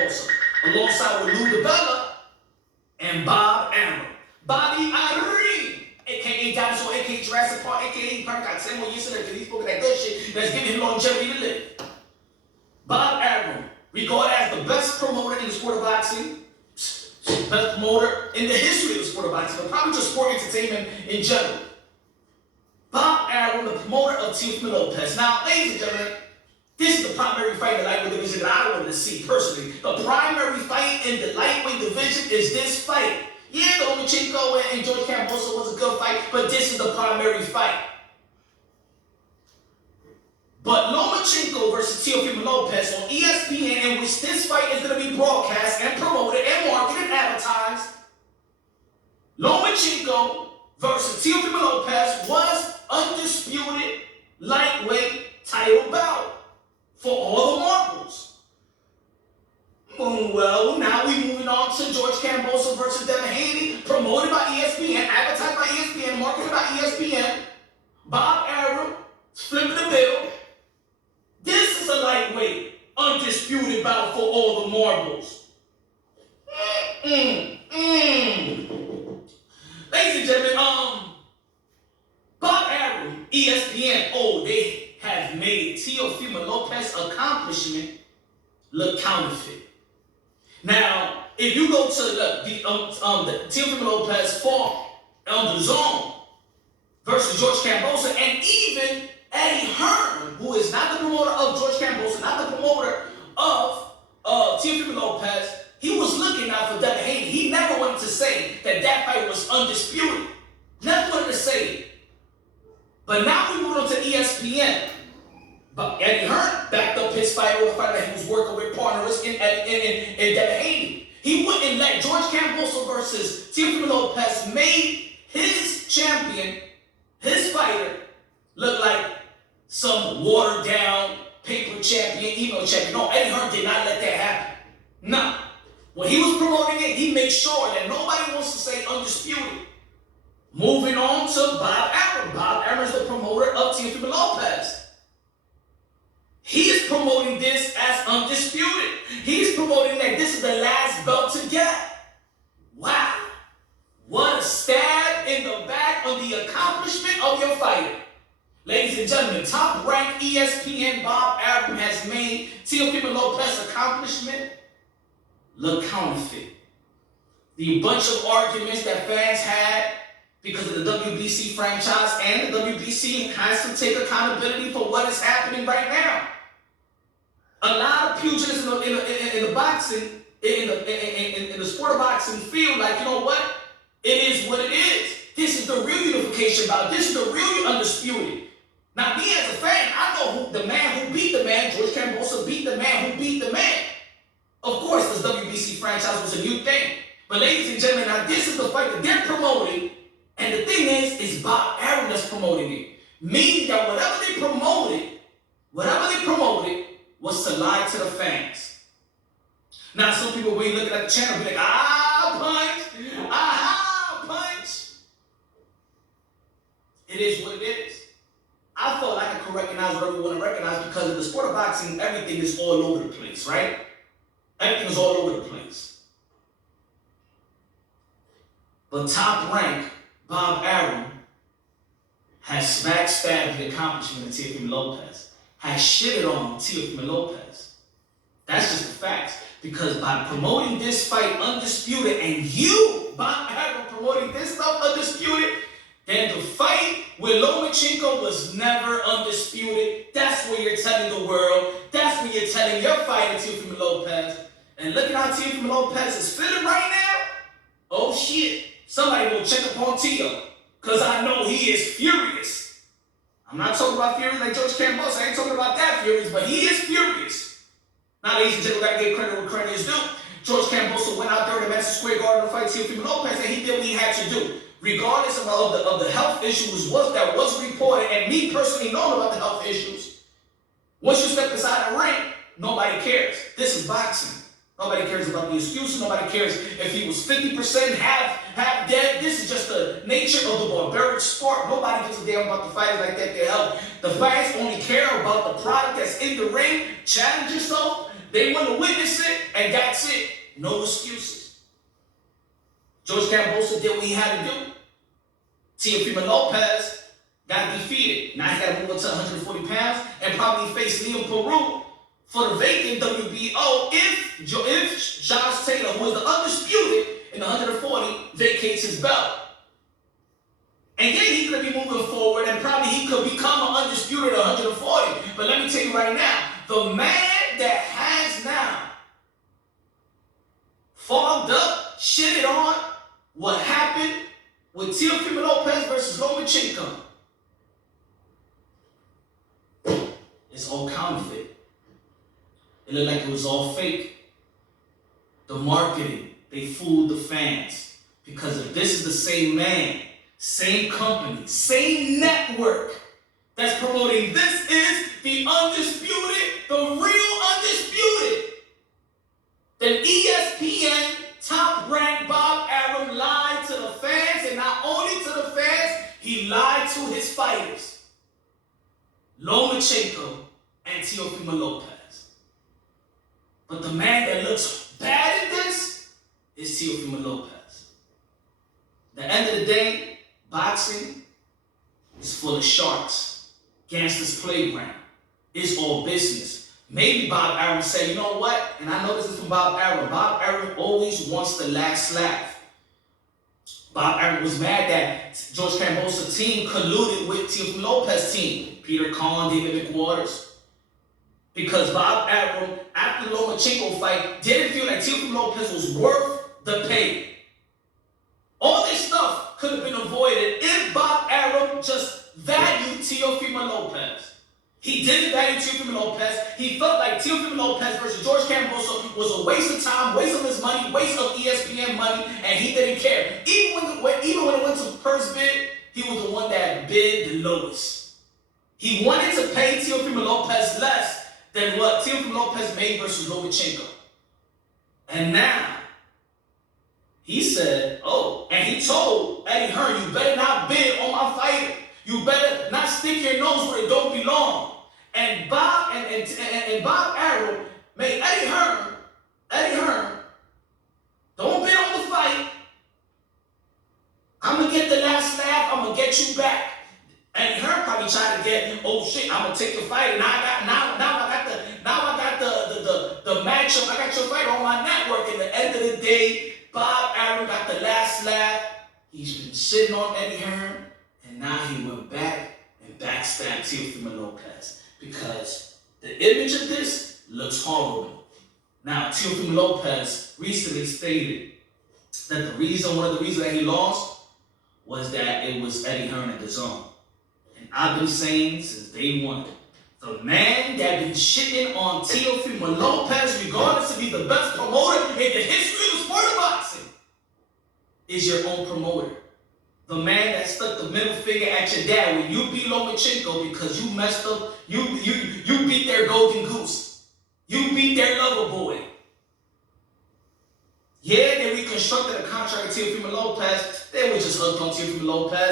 Camboso, alongside with Lou DiBella and Bob Arum. Bobby Irene, a.k.a. Dinosaur, a.k.a. Jurassic Park, a.k.a. probably got 10 more years to live because he's spoken that good shit that's giving him longevity to live. Bob Arum, regarded as the best promoter in the sport of boxing, best promoter in the history of the sport of boxing, but probably just sport entertainment in general. Bob Arum, the promoter of Teofimo Lopez. Now, ladies and gentlemen, this is the primary fight in the lightweight division that I wanted to see personally. The primary fight in the lightweight division is this fight. Yeah, Lomachenko and George Kambosos was a good fight, but this is the primary fight. But Lomachenko versus Teofimo Lopez on ESPN, in which this fight is going to be broadcast and promoted and marketed and advertised. Lomachenko versus Teofimo Lopez was undisputed lightweight title bout for all the marbles. Well, now we're moving on to George Kambosos versus Devin Haney, promoted by ESPN, advertised by ESPN, marketed by ESPN. Bob Arum flipping the bill. This is a lightweight, undisputed bout for all the marbles. Ladies and gentlemen, Bob Arum, ESPN, they have made Teofimo Lopez's accomplishment look counterfeit. Now, if you go to the Teofimo Lopez fought on the zone versus George Kambosos, and even Eddie Hearn, who is not the promoter of George Kambosos, not the promoter of Teofimo Lopez, he was looking out for Devin Haney. He never wanted to say that that fight was undisputed. Never wanted to say it. But now we move on to ESPN. But Eddie Hearn backed up his fight over the fight that he was working with partners in Devin Haney. He wouldn't let George Kambosos versus Teofimo Lopez made his champion, his fighter, look like some watered down paper champion, email champion. No, Eddie Hearn did not let that happen. No. When he was promoting it, he made sure that nobody wants to say undisputed. Moving on to Bob Arum. Bob Arum is the promoter of Teofimo Lopez. He is promoting this as undisputed. He's promoting that this is the last belt to get. Wow. What a stab in the back on the accomplishment of your fighter. Ladies and gentlemen, top-ranked ESPN Bob Arum has made Teofimo Lopez's accomplishment look counterfeit. The bunch of arguments that fans had because of the WBC franchise, and the WBC has to take accountability for what is happening right now. A lot of pugilists in the boxing, in the sport of boxing feel like, you know what? It is what it is. This is the real unification bout. This is the real undisputed. Now, me as a fan, I know who the man who beat the man. George Kambosos beat the man who beat the man. Of course, this WBC franchise was a new thing. But ladies and gentlemen, now this is the fight that they're promoting. And the thing is Bob Arum that's promoting it. Meaning that whatever they promoted was to lie to the fans. Now, some people, when you look at the channel, be like, punch, punch. It is what it is. I felt like I could recognize whatever you want to recognize because in the sport of boxing, everything is all over the place, right? Everything is all over the place. But top rank, Bob Arum has backstabbed the accomplishment of Teofimo Lopez, has shitted on Teofimo Lopez. That's just the facts. Because by promoting this fight undisputed, and you, Bob Arum, promoting this stuff undisputed, then the fight with Lomachenko was never undisputed. That's what you're telling the world. That's what you're telling your fighter, Teofimo Lopez. And look at how Teofimo Lopez is feeling right now. Oh shit. Somebody will check upon Teo, because I know he is furious. I'm not talking about furious like George Kambosos. I ain't talking about that furious, but he is furious. Now, ladies and gentlemen, we got to give credit where credit is due. George Kambosos went out there in the Madison Square Garden to fight Teofimo Lopez, and he did what he had to do. Regardless of the health issues that was reported, and me personally knowing about the health issues, once you step inside the ring, nobody cares. This is boxing. Nobody cares about the excuses. Nobody cares if he was 50%, half dead. This is just the nature of the barbaric sport. Nobody gives a damn about the fighters like that. Their health. The fighters only care about the product that's in the ring. Challenge yourself They want to witness it, and that's it. No excuses. George Cambosa did what he had to do. Teofimo Lopez got defeated. Now he got to move up to 140 pounds and probably face Liam Peru for the vacant WBO if Josh Taylor, who is the undisputed in the 140, vacates his belt. And then he could be moving forward and probably he could become an undisputed 140. But let me tell you right now, the man that has now fogged up, shitted on what happened with Teofimo Lopez versus Lomachenko, it's all counterfeit. It looked like it was all fake. The marketing, they fooled the fans. Because if this is the same man, same company, same network that's promoting this is the undisputed, the real undisputed, then ESPN top-ranked Bob Arum lied to the fans, and not only to the fans, he lied to his fighters, Lomachenko and Teofimo Lopez. But the man that looks bad at this is Teofimo Lopez. At the end of the day, boxing is full of sharks. Gangsters playground. It's all business. Maybe Bob Arum said, you know what? And I know this is from Bob Arum. Bob Arum always wants the last laugh. Bob Arum was mad that George Cambosa's team colluded with Teofimo Lopez's team. Peter Kahn, David McWaters. Because Bob Arum, after the Lomachenko fight, didn't feel that Teofimo Lopez was worth the pay. All this stuff could have been avoided if Bob Arum just valued Teofimo Lopez. He didn't value Teofimo Lopez. He felt like Teofimo Lopez versus George Cambosa was a waste of time, waste of his money, waste of ESPN money, and he didn't care. Even when it went to first bid, he was the one that bid the lowest. He wanted to pay Teofimo Lopez less than what Teofimo Lopez made versus Lomachenko. And now, he said, oh, and he told Eddie Hearn, you better not bid on my fighter. You better not stick your nose where it don't belong. And Bob Arum made Eddie Hearn, don't bid on the fight. I'm going to get the last laugh. I'm going to get you back. Eddie Hearn probably tried to get, oh shit, I'm going to take the fight. Now I got the matchup. I got your fight on my network. At the end of the day, Bob Arum got the last laugh. He's been sitting on Eddie Hearn, and now he went back and backstabbed Teofimo Lopez because the image of this looks horrible. Now, Teofimo Lopez recently stated that one of the reasons that he lost was that it was Eddie Hearn at the zone. And I've been saying since day one, the man that been shitting on Teofimo Lopez, regardless if he's the best promoter in the history of the sport of boxing, is your own promoter. The man that stuck the middle finger at your dad when you beat Lomachenko because you messed up, you beat their golden goose. You beat their lover boy. Yeah, they reconstructed a contract with Teofimo Lopez. They were just hooked on Teofimo Lopez.